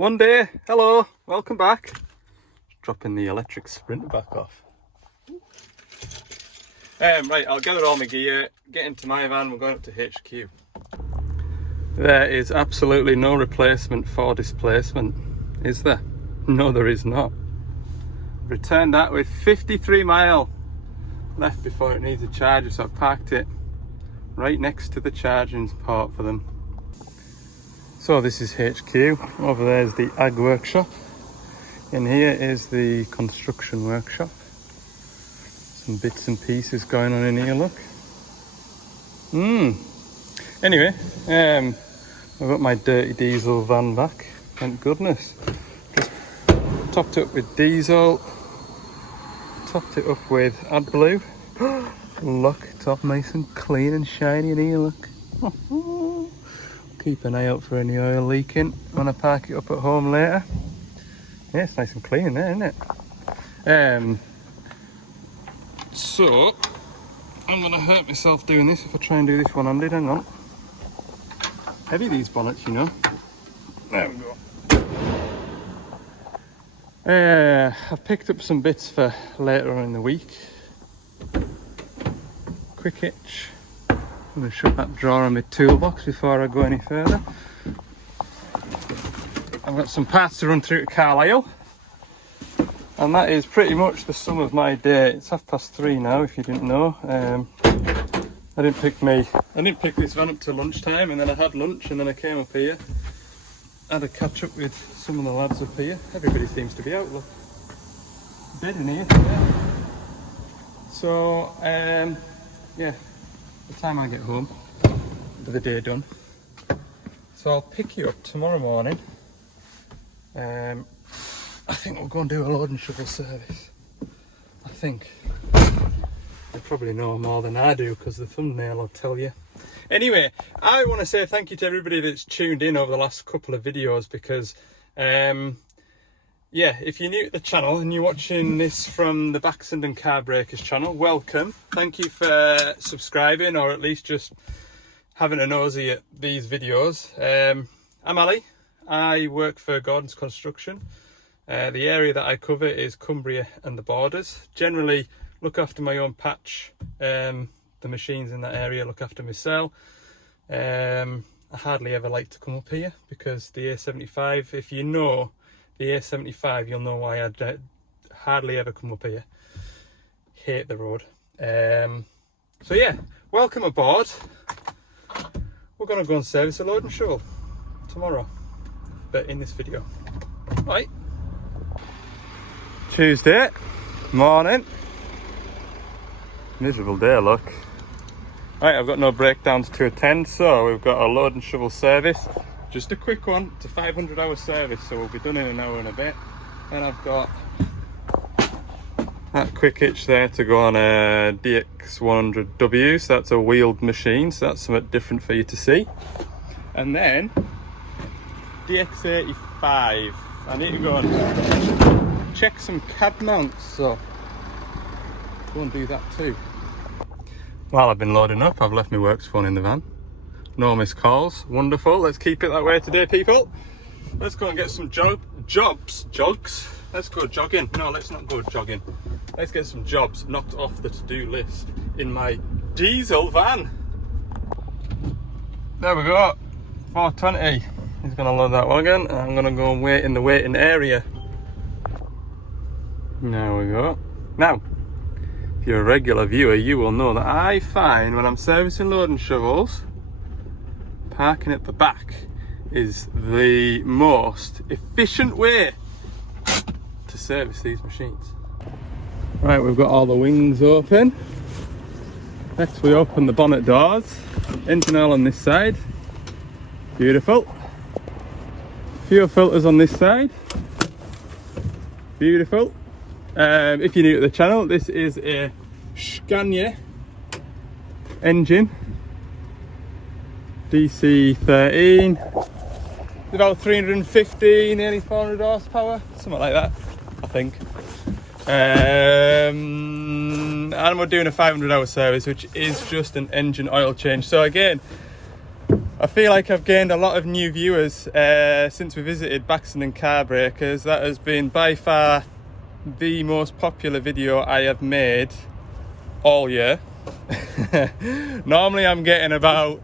Monday, hello, welcome back. Dropping the electric Sprinter back off. Right, I'll gather all my gear, get into my van, we're going up to HQ. There is absolutely no replacement for displacement, is there? No, there is not. Returned that with 53 mile left before it needs a charger, so I've parked it right next to the charging port for them. So this is HQ, over there is the ag workshop, in here is the construction workshop. Some bits and pieces going on in here, look. Anyway, I've got my dirty diesel van back, thank goodness. Just topped it up with diesel, topped it up with AdBlue. Look, it's all nice and clean and shiny in here, look. Keep an eye out for any oil leaking when I park it up at home later. Yeah, it's nice and clean in there, isn't it? So, I'm going to hurt myself doing this if I try and do this one-handed. Hang on. Heavy these bonnets, you know. There we go. I've picked up some bits for later on in the week. Quick Hitch. I'm going to shut that drawer in my toolbox before I go any further. I've got some parts to run through to Carlisle, and that is pretty much the sum of my day. It's 3:30 now, if you didn't know. I didn't pick this van up till lunchtime, and then I had lunch, and then I came up here. Had a catch up with some of the lads up here. Everybody seems to be out, look. Dead in here today. So, yeah. The time I get home, with the day done. So I'll pick you up tomorrow morning. I think we'll go and do a load and shovel service. I think. You probably know more than I do because the thumbnail will tell you. Anyway, I want to say thank you to everybody that's tuned in over the last couple of videos because, yeah, if you're new to the channel and you're watching this from the Backsend and Car Breakers channel, welcome. Thank you for subscribing, or at least just having a nosy at these videos. I'm Ali. I work for Gordon's Construction. The area that I cover is Cumbria and the borders. Generally look after my own patch. The machines in that area look after myself. I hardly ever like to come up here because the A75, if you know the A75, you'll know why I hardly ever come up here. Hate the road. So yeah, welcome aboard. We're going to go and service a load and shovel tomorrow, but in this video. Right. Tuesday morning. Miserable day, look. Right, I've got no breakdowns to attend, so we've got a load and shovel service. Just a quick one. It's a 500-hour service, so we'll be done in an hour and a bit. And I've got that Quick Hitch there to go on a DX100W, so that's a wheeled machine, so that's something different for you to see. And then DX85. I need to go and check some cab mounts, so go and do that too. While I've been loading up, I've left my works phone in the van. No missed calls. Wonderful. Let's keep it that way today, people. Let's go and get some jogs. Let's go jogging. No, let's not go jogging. Let's get some jobs knocked off the to-do list in my diesel van. There we go. 420. He's going to load that wagon, and I'm going to go and wait in the waiting area. There we go. Now, if you're a regular viewer, you will know that I find when I'm servicing loading shovels, parking at the back is the most efficient way to service these machines. Right, we've got all the wings open. Next we open the bonnet doors. Engine oil on this side. Beautiful. Fuel filters on this side. Beautiful. If you're new to the channel, this is a Scania engine. DC13, about 350, nearly 400 horsepower, something like that, I think. And we're doing a 500-hour service, which is just an engine oil change. So again, I feel like I've gained a lot of new viewers since we visited Baxenden Car Breakers. That has been by far the most popular video I have made all year. Normally I'm getting about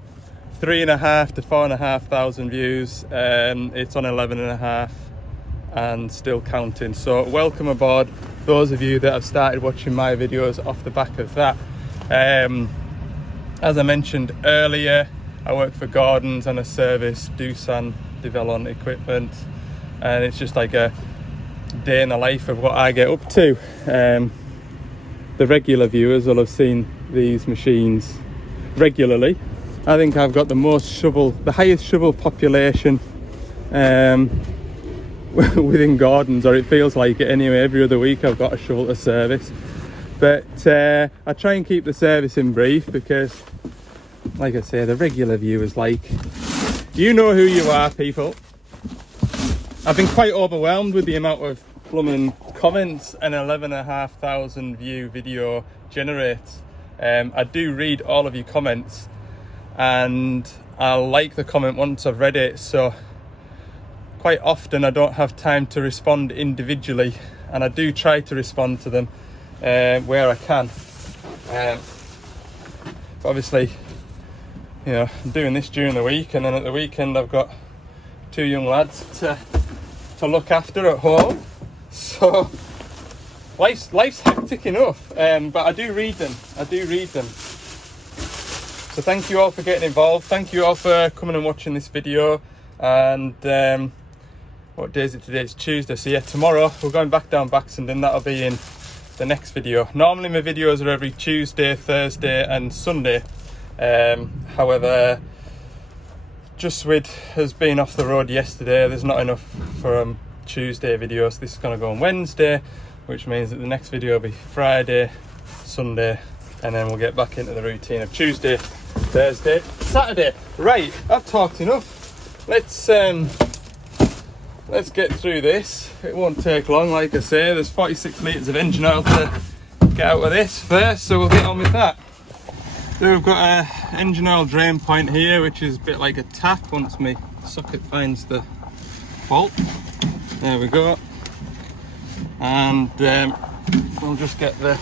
3,500 to 4,500 views. It's on 11,500 and still counting. So welcome aboard those of you that have started watching my videos off the back of that. As I mentioned earlier, I work for Gordon's on a service, Doosan Develon equipment, and it's just like a day in the life of what I get up to. The regular viewers will have seen these machines regularly. I think I've got the highest shovel population within Gordon's, or it feels like it anyway. Every other week I've got a shovel to service. But I try and keep the servicing brief because, like I say, the regular viewers, like, you know who you are, people. I've been quite overwhelmed with the amount of blooming comments an 11,500 view video generates. I do read all of your comments and I'll like the comment once I've read it, so quite often I don't have time to respond individually, and I do try to respond to them where I can. But obviously, you know, I'm doing this during the week, and then at the weekend I've got 2 young lads to look after at home. So life's hectic enough, but I do read them. So thank you all for getting involved. Thank you all for coming and watching this video. And what day is it today? It's Tuesday. So yeah, tomorrow we're going back down Baxenden. That'll be in the next video. Normally my videos are every Tuesday, Thursday and Sunday. However, Just With has been off the road yesterday. There's not enough for Tuesday video, so this is going to go on Wednesday, which means that the next video will be Friday, Sunday, and then we'll get back into the routine of Tuesday, Thursday, Saturday. Right, I've talked enough. Let's get through this. It won't take long. Like I say, there's 46 litres of engine oil to get out of this first, so we'll get on with that. So we've got a engine oil drain point here, which is a bit like a tap once my socket finds the bolt. There we go. And we'll just get the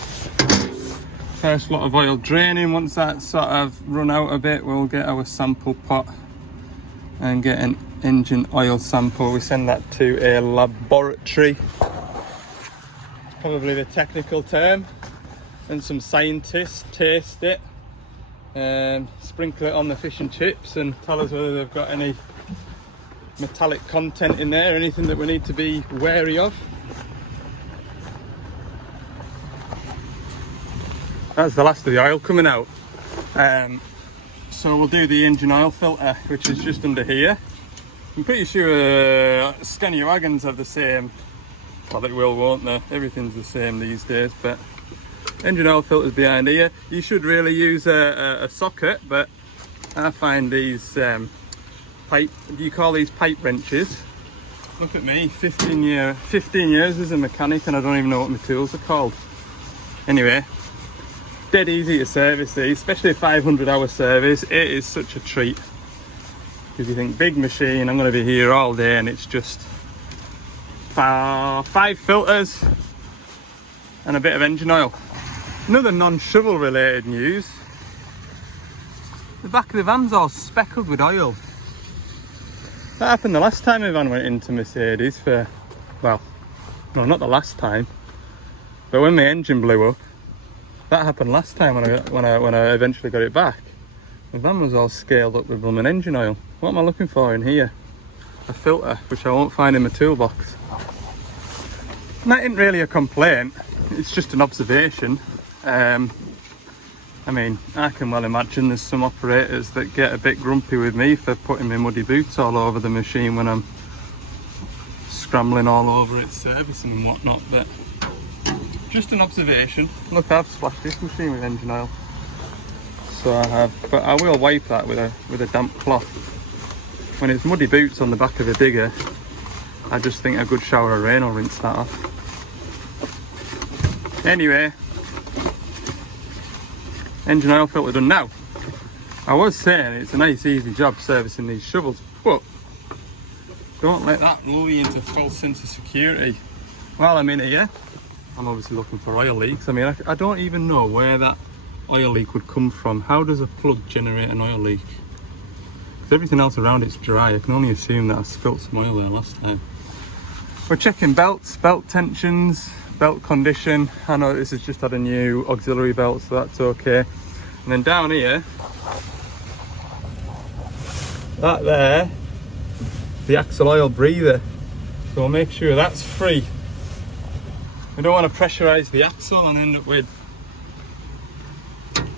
first lot of oil draining. Once that's sort of run out a bit, we'll get our sample pot and get an engine oil sample. We send that to a laboratory, probably the technical term, and some scientists taste it, sprinkle it on the fish and chips and tell us whether they've got any metallic content in there, anything that we need to be wary of. That's the last of the oil coming out. So we'll do the engine oil filter, which is just under here. I'm pretty sure Scania wagons have the same. Well, they will, won't they? Everything's the same these days, but engine oil filters behind here. You should really use a socket, but I find these pipe, do you call these pipe wrenches? Look at me, 15 years as a mechanic and I don't even know what my tools are called. Anyway, dead easy to service these, especially a 500-hour service. It is such a treat. Because you think, big machine, I'm going to be here all day, and it's just 5 filters and a bit of engine oil. Another non-shovel related news. The back of the van's all speckled with oil. That happened the last time my van went into Mercedes for, well, no, not the last time, but when my engine blew up. That happened last time when I eventually got it back. The van was all scaled up with blooming engine oil. What am I looking for in here? A filter, which I won't find in my toolbox. And that isn't really a complaint, it's just an observation. I mean, I can well imagine there's some operators that get a bit grumpy with me for putting my muddy boots all over the machine when I'm scrambling all over it, servicing and whatnot, but just an observation. Look, I've splashed this machine with engine oil. So I have, but I will wipe that with a damp cloth. When it's muddy boots on the back of a digger, I just think a good shower of rain will rinse that off. Anyway, engine oil filter done now. I was saying it's a nice easy job servicing these shovels, but don't let that lull you into a false sense of security. While I'm in here, I'm obviously looking for oil leaks. I mean, I don't even know where that oil leak would come from. How does a plug generate an oil leak? Because everything else around it's dry. I can only assume that I spilt some oil there last time. We're checking belts, belt tensions, belt condition. I know this has just had a new auxiliary belt, so that's okay. And then down here, that there, the axle oil breather. So we'll make sure that's free. We don't want to pressurize the axle and end up with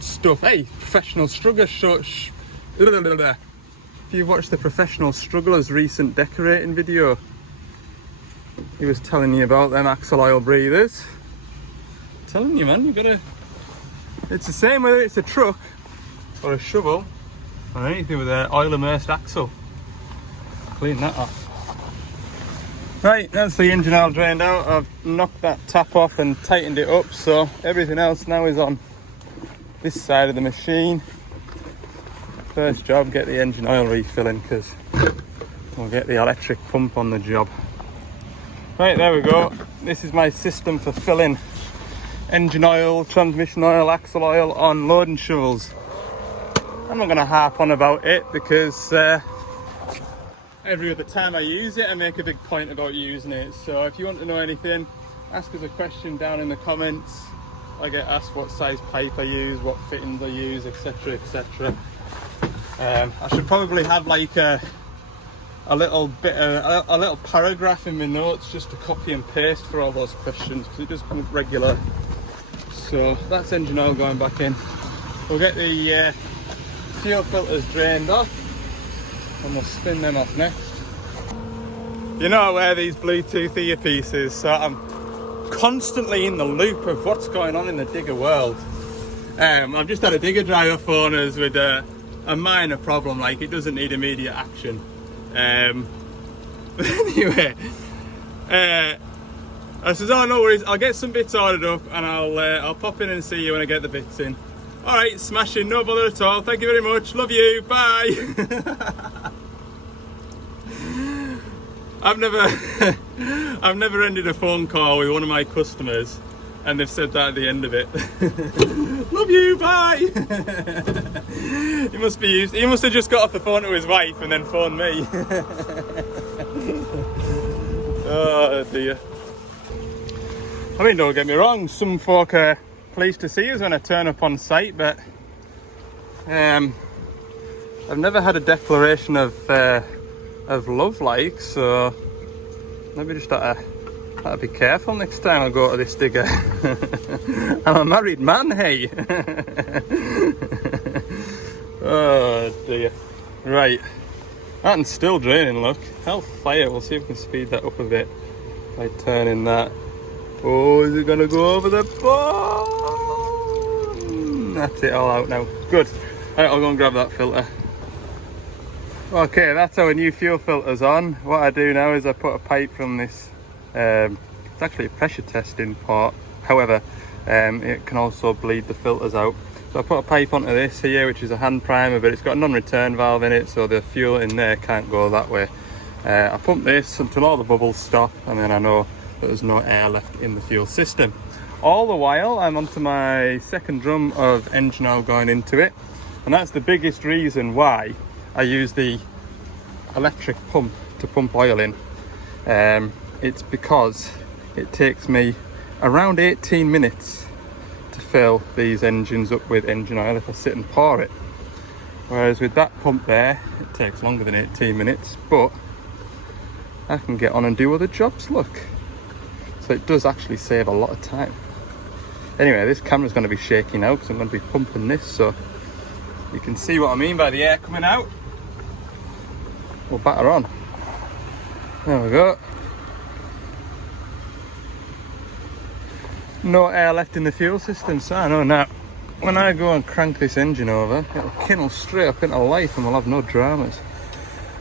stuff. Hey, professional strugglers. If you've watched the Professional Strugglers recent decorating video, he was telling you about them axle oil breathers. I'm telling you, man, you gotta. It's the same whether it's a truck or a shovel or anything with an oil immersed axle. Clean that off. Right, that's the engine oil drained out. I've knocked that tap off and tightened it up, so everything else now is on this side of the machine. First job, get the engine oil refilling, because we'll get the electric pump on the job. Right, there we go. This is my system for filling engine oil, transmission oil, axle oil on loading shovels. I'm not going to harp on about it because every other time I use it I make a big point about using it. So if you want to know anything, ask us a question down in the comments. I get asked what size pipe I use, what fittings I use, etc, etc. I should probably have like a little paragraph in my notes just to copy and paste for all those questions, because it does come up regular. So that's engine oil going back in. We'll get the fuel filters drained off and we'll spin them off next. You know, I wear these Bluetooth earpieces, so I'm constantly in the loop of what's going on in the digger world. I've just had a digger driver phone us with a minor problem, like it doesn't need immediate action. But anyway, I says, oh no worries, I'll get some bits ordered up and I'll pop in and see you when I get the bits in. Alright, smashing, no bother at all, thank you very much, love you, bye. I've never ended a phone call with one of my customers and they've said that at the end of it. Love you, bye. He must have just got off the phone to his wife and then phoned me. Oh dear. I mean, don't get me wrong, some folk are pleased to see us when I turn up on site, but I've never had a declaration of love, like, so maybe just gotta be careful next time I go to this digger. I'm a married man, hey. Oh dear. Right, that one's still draining, look. Hellfire, we'll see if we can speed that up a bit by turning that. Oh, is it gonna go over the bone? That's it, all out now. Good. Right, I'll go and grab that filter. Okay, that's our new fuel filter's on. What I do now is I put a pipe from this, it's actually a pressure testing part, however, it can also bleed the filters out. So I put a pipe onto this here, which is a hand primer, but it's got a non-return valve in it, so the fuel in there can't go that way. I pump this until all the bubbles stop, and then I know that there's no air left in the fuel system. All the while, I'm onto my second drum of engine oil going into it, and that's the biggest reason why I use the electric pump to pump oil in. It's because it takes me around 18 minutes to fill these engines up with engine oil if I sit and pour it. Whereas with that pump there, it takes longer than 18 minutes, but I can get on and do other jobs, look. So it does actually save a lot of time. Anyway, this camera's going to be shaky now because I'm going to be pumping this, so you can see what I mean by the air coming out. We'll batter on. There we go. No air left in the fuel system, so I know now when I go and crank this engine over, it'll kindle straight up into life and we'll have no dramas.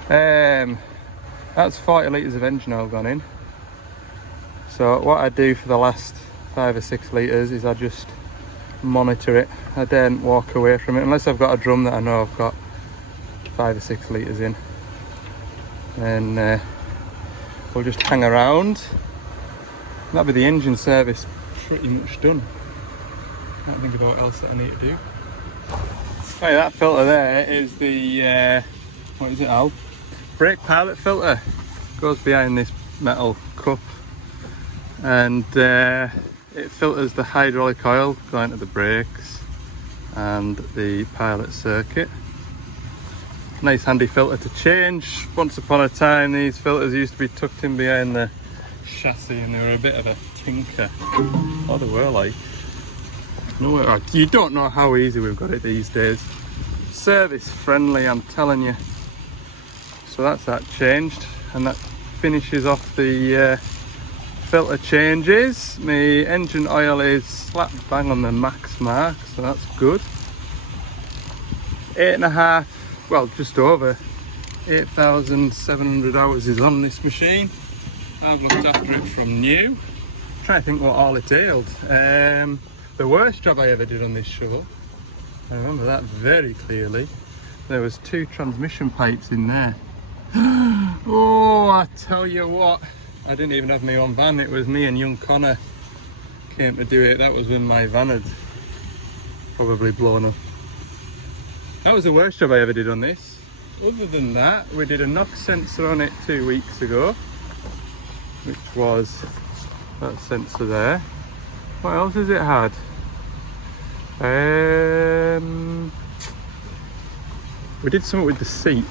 That's 40 litres of engine oil gone in. So what I do for the last 5 or 6 litres is I just monitor it. I daren't walk away from it unless I've got a drum that I know I've got 5 or 6 litres in. Then we'll just hang around. That'll be the engine service pretty much done. I can't think about what else that I need to do. Hey, that filter there is the, what is it, Al? Brake pilot filter. Goes behind this metal cup, and it filters the hydraulic oil going to the brakes and the pilot circuit. Nice handy filter to change. Once upon a time these filters used to be tucked in behind the chassis and they were a bit of a tinker. Oh, they were like. No, you don't know how easy we've got it these days. Service friendly, I'm telling you. So that's that changed, and that finishes off the filter changes. My engine oil is slap bang on the max mark, so that's good. 8.5, well, just over 8,700 hours is on this machine. I've looked after it from new. I'm trying to think what all it ailed. The worst job I ever did on this shovel, I remember that very clearly. There was 2 transmission pipes in there. Oh, I tell you what, I didn't even have my own van. It was me and young Connor came to do it. That was when my van had probably blown up. That was the worst job I ever did on this. Other than that, we did a knock sensor on it 2 weeks ago, which was that sensor there. What else has it had? We did something with the seat.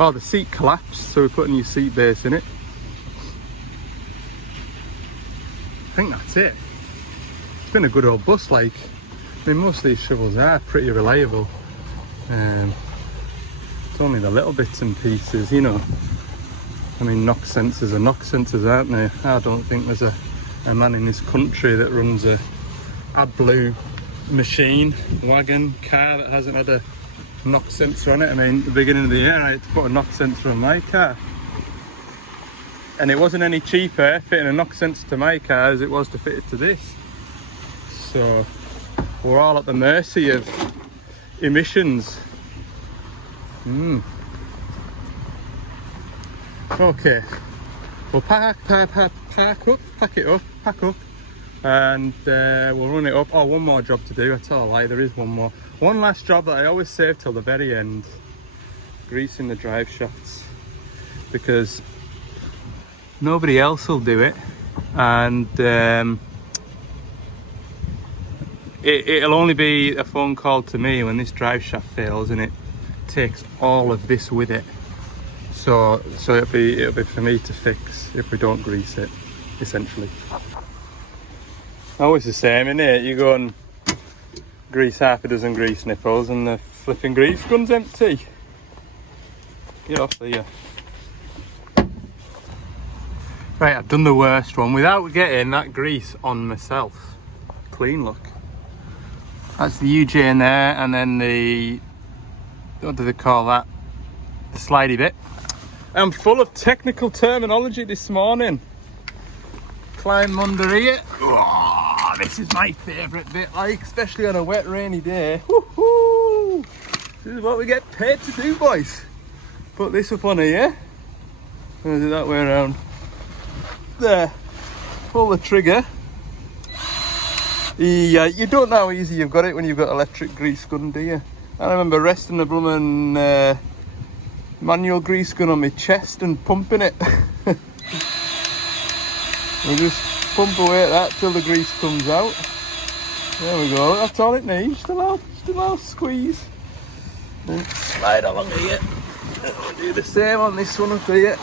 Oh, the seat collapsed, so we put a new seat base in it. I think that's it. It's been a good old bus, like. I mean, most of these shovels are pretty reliable. It's only the little bits and pieces, you know. I mean, knock sensors are knock sensors, aren't they? I don't think there's a man in this country that runs a AdBlue machine, wagon, car that hasn't had a knock sensor on it. I mean, at the beginning of the year I had to put a knock sensor on my car, and it wasn't any cheaper fitting a knock sensor to my car as it was to fit it to this. So we're all at the mercy of emissions. Okay, we'll pack it up, and we'll run it up. Oh, one more job to do. I tell a lie, there is one more. One last job that I always save till the very end. Greasing the drive shafts, because nobody else will do it, and it'll only be a phone call to me when this drive shaft fails, and it takes all of this with it. So it'll be for me to fix if we don't grease it, essentially. Always the same, isn't it? You go and grease half a dozen grease nipples and the flipping grease gun's empty. Get off there. Right, I've done the worst one without getting that grease on myself. Clean look. That's the UJ in there, and then the, what do they call that? The slidey bit. I'm full of technical terminology this morning. Climb under here. Oh, this is my favourite bit, like, especially on a wet, rainy day. Woohoo! This is what we get paid to do, boys. Put this up on here. I'm gonna do that way around. There. Pull the trigger. Yeah, you don't know how easy you've got it when you've got electric grease gun, do you? I remember resting a blooming manual grease gun on my chest and pumping it. We just pump away at that till the grease comes out. There we go, that's all it needs. Just a little squeeze. And slide along here. And we'll do the same on this one up here.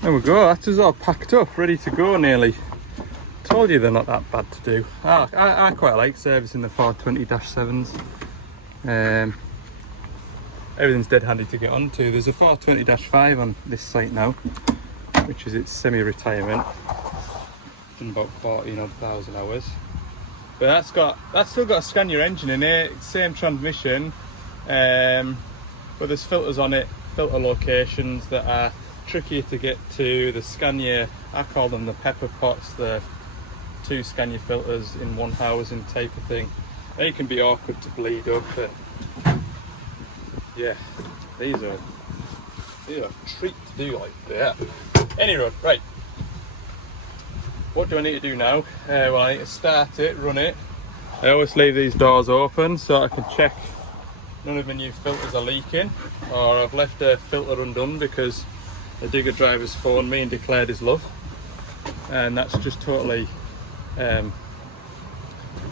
There we go, that's us all packed up, ready to go nearly. Told you they're not that bad to do. I quite like servicing the 420-7s. Everything's dead handy to get onto. There's a 420-5 on this site now, which is its semi-retirement. Done about 14,000 hours. But that's still got a scan your engine in it, same transmission, but there's filters on it filter locations that are trickier to get to. The Scania, I call them the pepper pots, the 2 Scania filters in one housing type of thing. They can be awkward to bleed up, and yeah, these are a treat to do like that. Anyway, right, what do I need to do now? Well, I need to start it, run it. I always leave these doors open so I can check none of my new filters are leaking, or I've left a filter undone because the digger driver's phoned me and declared his love, and that's just totally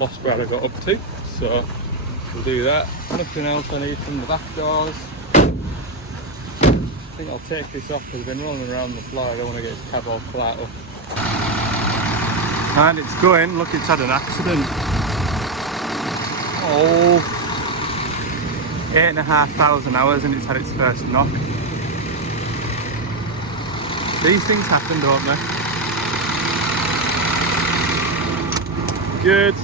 lost where I got up to. So we'll do that. Nothing else I need from the back doors. I think I'll take this off because I've been rolling around the floor. I don't want to get his cab all flat up. And it's going. Look, it's had an accident. Oh, 8,500 hours and it's had its first knock. These things happen, don't they? Good.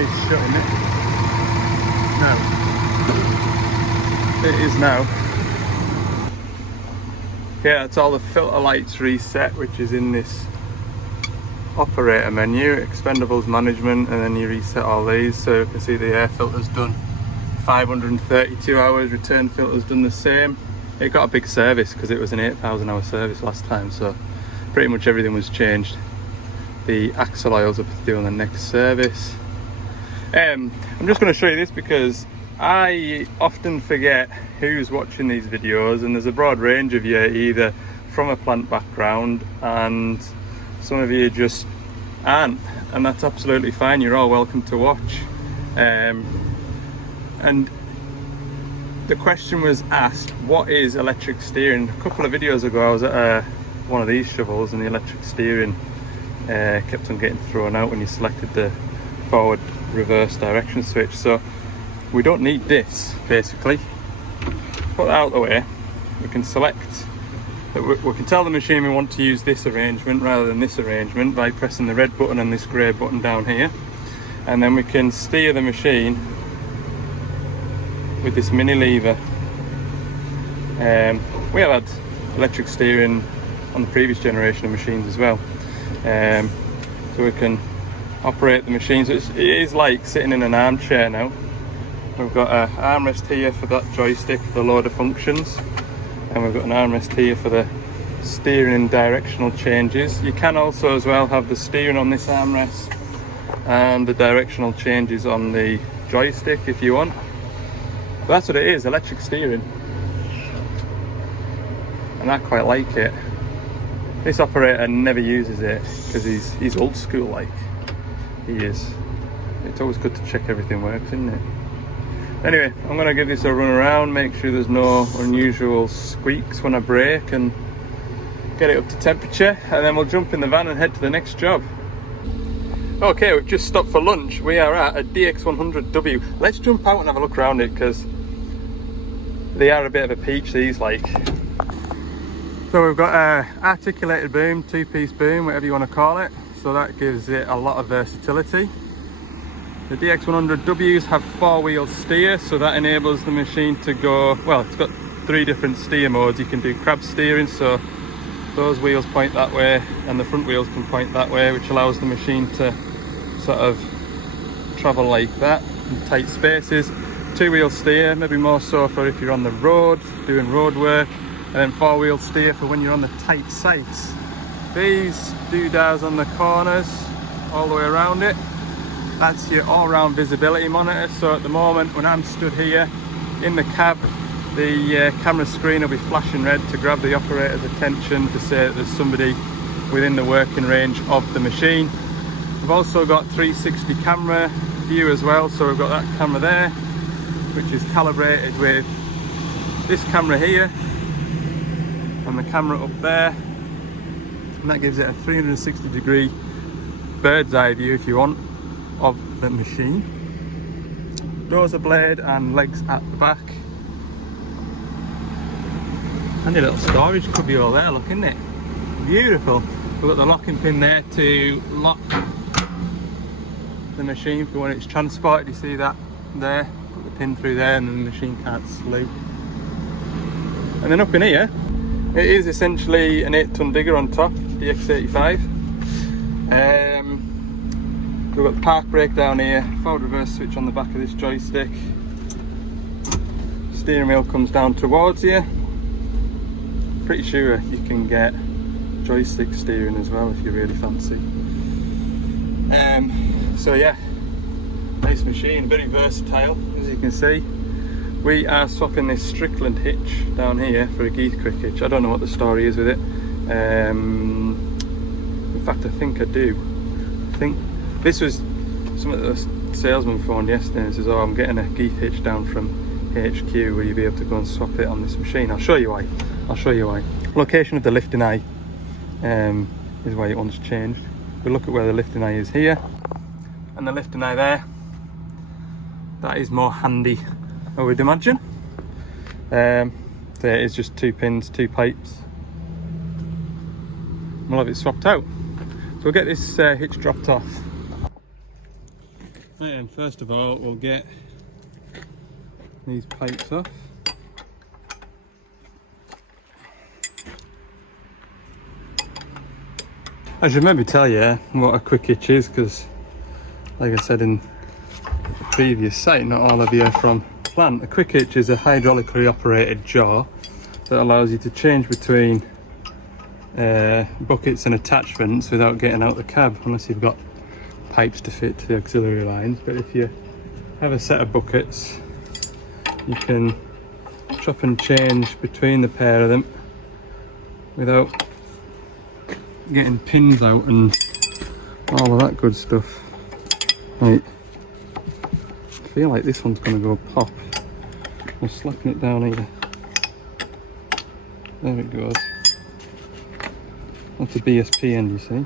It's shutting it. No. It is now. Yeah, it's all the filter lights reset, which is in this operator menu, expendables management, and then you reset all these. So you can see the air filter's done 532 hours, return filter's done the same. It got a big service because it was an 8,000 hour service last time, so pretty much everything was changed. The axle oils are due on the next service. I'm just going to show you this because I often forget who's watching these videos, and there's a broad range of you, either from a plant background and some of you just aren't, and that's absolutely fine. You're all welcome to watch. And the question was asked, what is electric steering? A couple of videos ago I was at one of these shovels and the electric steering kept on getting thrown out when you selected the forward reverse direction switch. So we don't need this, basically. Put that out of the way. We can select, we can tell the machine we want to use this arrangement rather than this arrangement by pressing the red button and this grey button down here, and then we can steer the machine with this mini lever. We have had electric steering on the previous generation of machines as well, so we can operate the machine. So it is like sitting in an armchair now. We've got an armrest here for that joystick, the loader functions, and we've got an armrest here for the steering and directional changes. You can also as well have the steering on this armrest and the directional changes on the joystick if you want. But that's what it is, electric steering, and I quite like it. This operator never uses it because he's old school like he is. It's always good to check everything works, isn't it? Anyway, I'm going to give this a run around, make sure there's no unusual squeaks when I brake, and get it up to temperature, and then we'll jump in the van and head to the next job. Okay, we've just stopped for lunch. We are at a DX100W. Let's jump out and have a look around it because they are a bit of a peach, these like. So we've got a articulated boom, 2-piece boom, whatever you want to call it. So that gives it a lot of versatility. The DX100Ws have 4-wheel steer, so that enables the machine to go, well, it's got 3 different steer modes. You can do crab steering, so those wheels point that way and the front wheels can point that way, which allows the machine to sort of travel like that in tight spaces. 2-wheel steer, maybe more so for if you're on the road, doing road work, and then 4-wheel steer for when you're on the tight sites. These doodads on the corners, all the way around it, that's your all-round visibility monitor. So at the moment when I'm stood here in the cab, the camera screen will be flashing red to grab the operator's attention to say that there's somebody within the working range of the machine. We've also got 360 camera view as well, so we've got that camera there, which is calibrated with this camera here and the camera up there, and that gives it a 360 degree bird's eye view if you want of the machine. Dozer blade and legs at the back. Handy little storage cubby there, look, isn't it? Beautiful. We've got the locking pin there to lock the machine for when it's transported. You see that there? Put the pin through there and then the machine can't slope. And then up in here, it is essentially an 8-ton digger on top, DX85. We've got the park brake down here, forward reverse switch on the back of this joystick. Steering wheel comes down towards you. Pretty sure you can get joystick steering as well if you really fancy. So yeah, nice machine, very versatile as you can see. We are swapping this Strickland hitch down here for a Geeth Crick hitch. I don't know what the story is with it. In fact, I think I do. I think this was something that the salesman phoned yesterday and says, oh, I'm getting a Geeth hitch down from HQ, will you be able to go and swap it on this machine? I'll show you why. I'll show you why. Location of the lifting eye is why it wants changed. We look at where the lifting eye is here, and the lifting eye there. That is more handy, I would imagine. There it is, just 2 pins, 2 pipes. We'll have it swapped out. So we'll get this hitch dropped off. Right, and first of all, we'll get these pipes off. I should maybe tell you what a quick hitch is, because like I said in the previous site, not all of you are from plant. A quick hitch is a hydraulically operated jaw that allows you to change between buckets and attachments without getting out the cab, unless you've got pipes to fit to the auxiliary lines. But if you have a set of buckets, you can chop and change between the pair of them without getting pins out and all of that good stuff. Right, I feel like this one's going to go pop. I'm slapping it down here. There it goes. That's a BSP end, you see.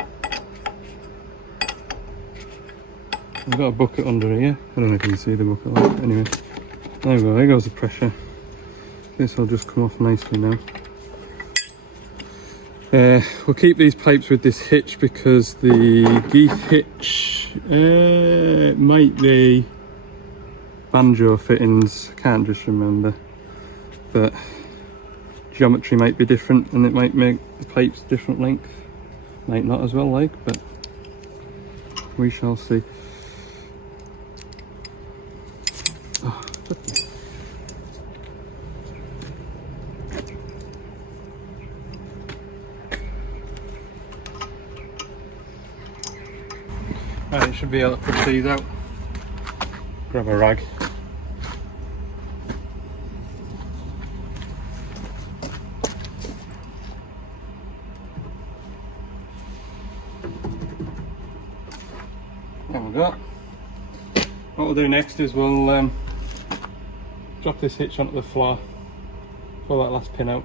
I've got a bucket under here. I don't know if you can see the bucket like that. Anyway, there we go, there goes the pressure. This will just come off nicely now. We'll keep these pipes with this hitch because the Geeth hitch might be banjo fittings, I can't just remember, but geometry might be different and it might make the pipes different length. Might not as well, like, but we shall see. Oh, right, it should be able to push these out. Grab a rag. There we go. What we'll do next is we'll drop this hitch onto the floor, pull that last pin out,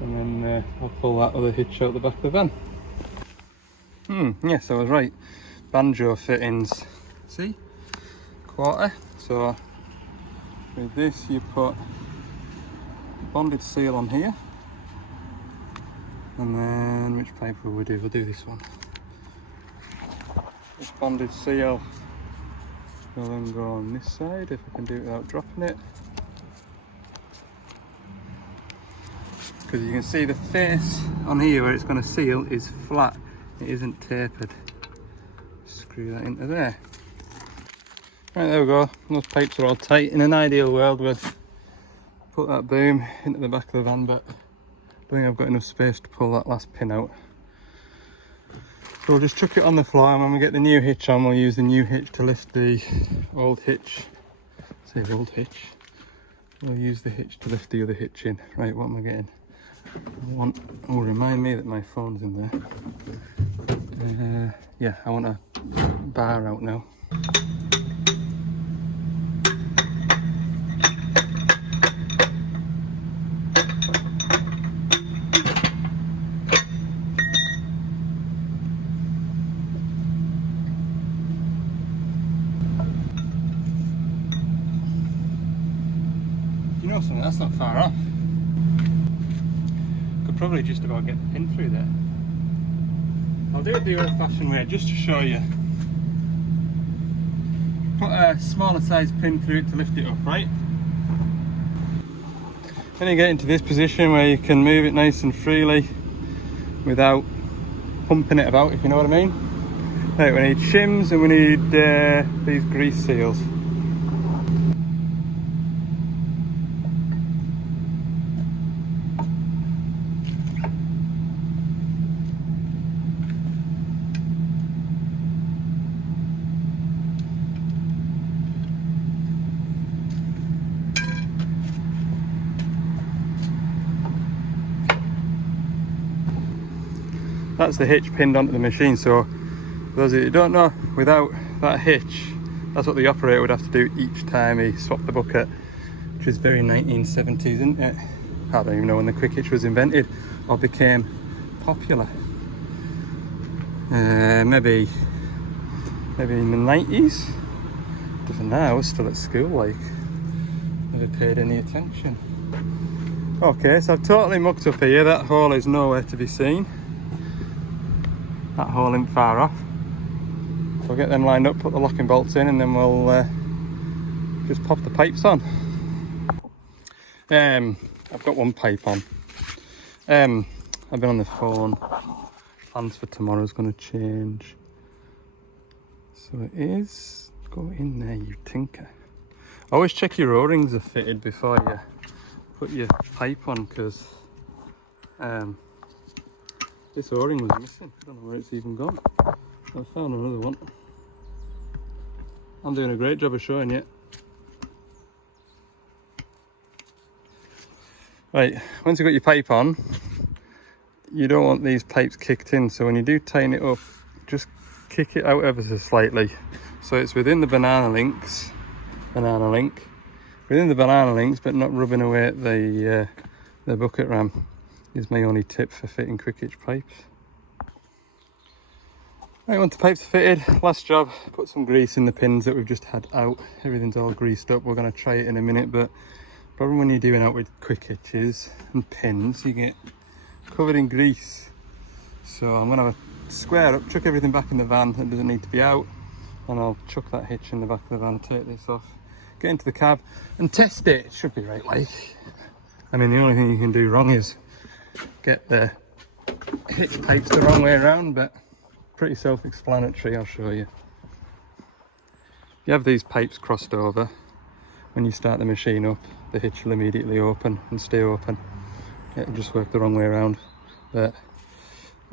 and then I'll pull that other hitch out the back of the van. Yes, I was right. Banjo fittings. See? Quarter. So with this you put bonded seal on here, and then which pipe will we do? We'll do this one. This bonded seal will then go on this side, if I can do it without dropping it. Because you can see the face on here where it's going to seal is flat, it isn't tapered. Screw that into there. Right, there we go, those pipes are all tight. In an ideal world we'd put that boom into the back of the van, but I think I've got enough space to pull that last pin out. So we'll just chuck it on the floor, and when we get the new hitch on, we'll use the new hitch to lift the old hitch. Say old hitch. We'll use the hitch to lift the other hitch in. Right, what am I getting? Oh, remind me that my phone's in there. Yeah, I want a bar out now. You know something, that's not far off. probably just about get the pin through there. I'll do it the old-fashioned way just to show you. Put a smaller size pin through it to lift it up, right? Then you get into this position where you can move it nice and freely without pumping it about, if you know what I mean. Right, we need shims and we need these grease seals. That's the hitch pinned onto the machine, so for those of you who don't know, without that hitch, that's what the operator would have to do each time he swapped the bucket, which is very 1970s, isn't it? I don't even know when the quick hitch was invented or became popular. Maybe in the 90s? Doesn't know, I was still at school, like, never paid any attention. Okay, so I've totally mucked up here, that hole is nowhere to be seen. That hole isn't far off. We'll get them lined up, put the locking bolts in, and then we'll just pop the pipes on. I've got one pipe on. I've been on the phone. Plans for tomorrow's going to change. So it is. Go in there, you tinker. Always check your O-rings are fitted before you put your pipe on, because this O-ring was missing. I don't know where it's even gone. I found another one. I'm doing a great job of showing you. Right, once you've got your pipe on, you don't want these pipes kicked in, so when you do tighten it up, just kick it out ever so slightly. So it's within the banana link, within the banana links, but not rubbing away at the bucket ram. Is my only tip for fitting quick hitch pipes. Right, once the pipes are fitted, last job, put some grease in the pins that we've just had out. Everything's all greased up. We're going to try it in a minute, but the problem when you're doing out with quick hitches and pins, you get covered in grease. So I'm going to square up, chuck everything back in the van that doesn't need to be out, and I'll chuck that hitch in the back of the van, take this off, get into the cab and test it. It should be right, like. I mean, the only thing you can do wrong is get the hitch pipes the wrong way around, but pretty self-explanatory. I'll show you. You have these pipes crossed over. When you start the machine up, the hitch will immediately open and stay open. It'll just work the wrong way around. But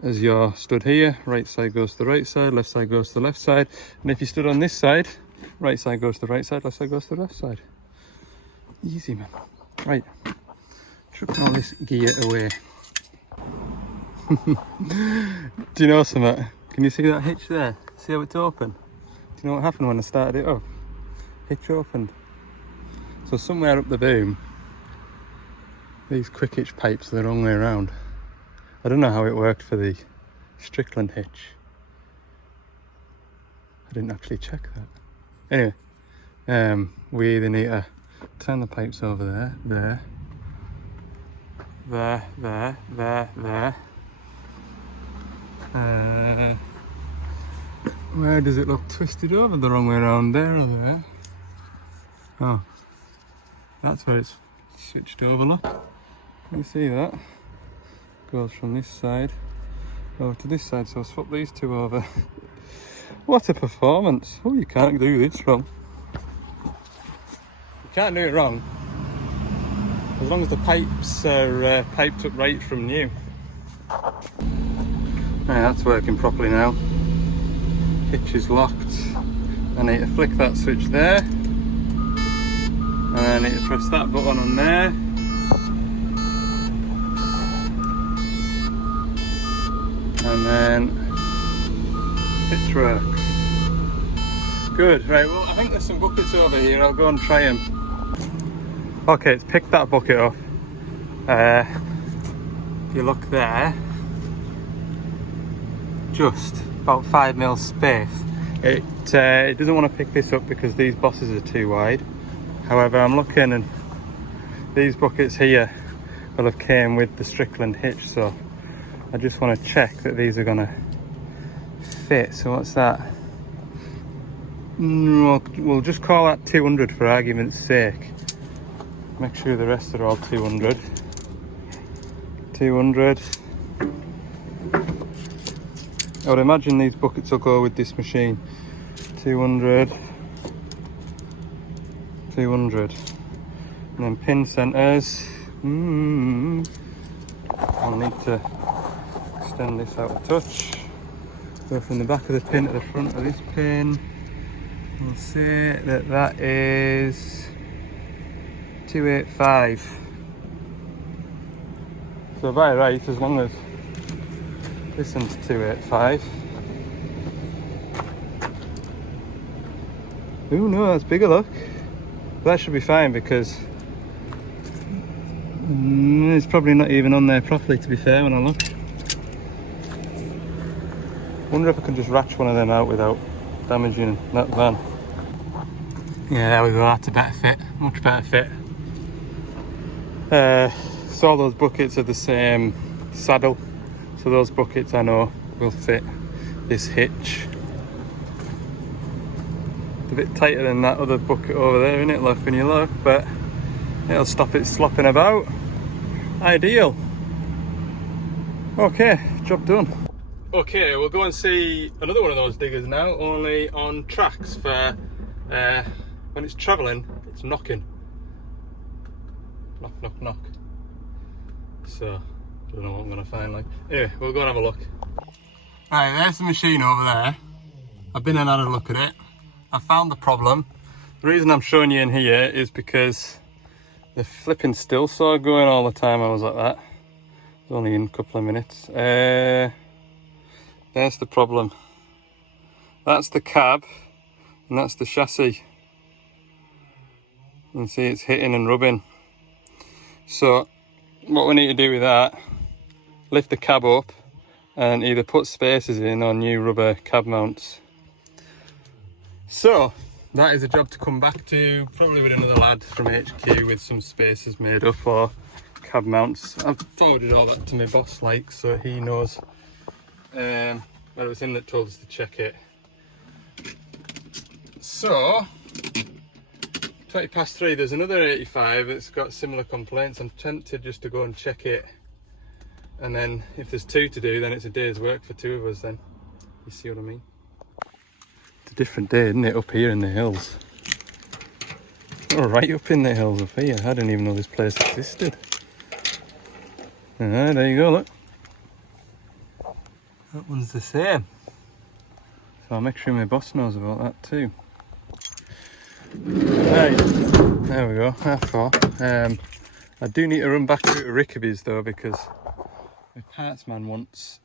as you're stood here, right side goes to the right side, left side goes to the left side. And if you stood on this side, right side goes to the right side, left side goes to the left side. Easy, man. Right. Chucking all this gear away. Do you know something? Can you see that hitch there? See how it's open? Do you know what happened when I started it up? Hitch opened. So somewhere up the boom, these quick hitch pipes are the wrong way around. I don't know how it worked for the Strickland hitch. I didn't actually check that. Anyway, we either need to turn the pipes over there, there. Where does it look twisted over the wrong way around? There or there? Oh, that's where it's switched over, look. You see that? Goes from this side over to this side, so I'll swap these two over. What a performance. Oh, you can't do this wrong. You can't do it wrong. As long as the pipes are piped up right from new. Right, that's working properly now. Hitch is locked. I need to flick that switch there. And I need to press that button on there. And then hitch works. Good, right, well I think there's some buckets over here, I'll go and try them. Okay, it's picked that bucket up. If you look there, just about 5mm space. It doesn't want to pick this up because these bosses are too wide. However, I'm looking and these buckets here will have came with the Strickland hitch, so I just want to check that these are going to fit. So what's that? We'll just call that 200 for argument's sake. Make sure the rest are all 200. 200. I would imagine these buckets will go with this machine. 200. 200. And then pin centers. I'll need to extend this out a touch. Go from the back of the pin to the front of this pin. We'll say that that is 285. So by right, as long as this one's 285. Ooh, no, that's bigger, look. That should be fine because it's probably not even on there properly, to be fair, when I look. Wonder if I can just ratchet one of them out without damaging that van. Yeah, there we go, that's a better fit, much better fit. So all those buckets are the same saddle, so those buckets I know will fit this hitch. It's a bit tighter than that other bucket over there, isn't it, look, when you look, but it'll stop it slopping about. Ideal. Okay, job done. Okay, we'll go and see another one of those diggers now, only on tracks for when it's travelling, it's knocking. Knock, knock, knock. So, I don't know what I'm going to find like. Anyway, we'll go and have a look. Right, there's the machine over there. I've been and had a look at it. I found the problem. The reason I'm showing you in here is because the flipping still saw going all the time I was like that. It was only in a couple of minutes. There's the problem. That's the cab and that's the chassis. You can see it's hitting and rubbing. So what we need to do with that, lift the cab up and either put spacers in or new rubber cab mounts. So that is a job to come back to, probably with another lad from HQ with some spacers made up or cab mounts. I've forwarded all that to my boss, like, so he knows. But it was him that told us to check it. So 20 past 3, there's another 85 that's got similar complaints. I'm tempted just to go and check it, and then if there's 2 to do, then it's a day's work for 2 of us then. You see what I mean? It's a different day, isn't it, up here in the hills? Oh, right up in the hills up here. I didn't even know this place existed. There you go, look. That one's the same. So I'll make sure my boss knows about that too. Right, there we go, half 4. I do need to run back through to Rickaby's though, because my parts man wants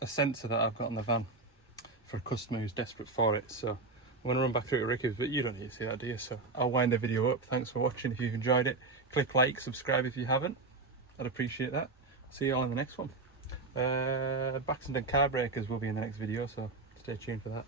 a sensor that I've got on the van for a customer who's desperate for it. So I'm going to run back through to Rickaby's, but you don't need to see that, do you? So I'll wind the video up. Thanks for watching. If you've enjoyed it, click like, subscribe if you haven't. I'd appreciate that. See you all in the next one. Baxenden car breakers will be in the next video, so stay tuned for that.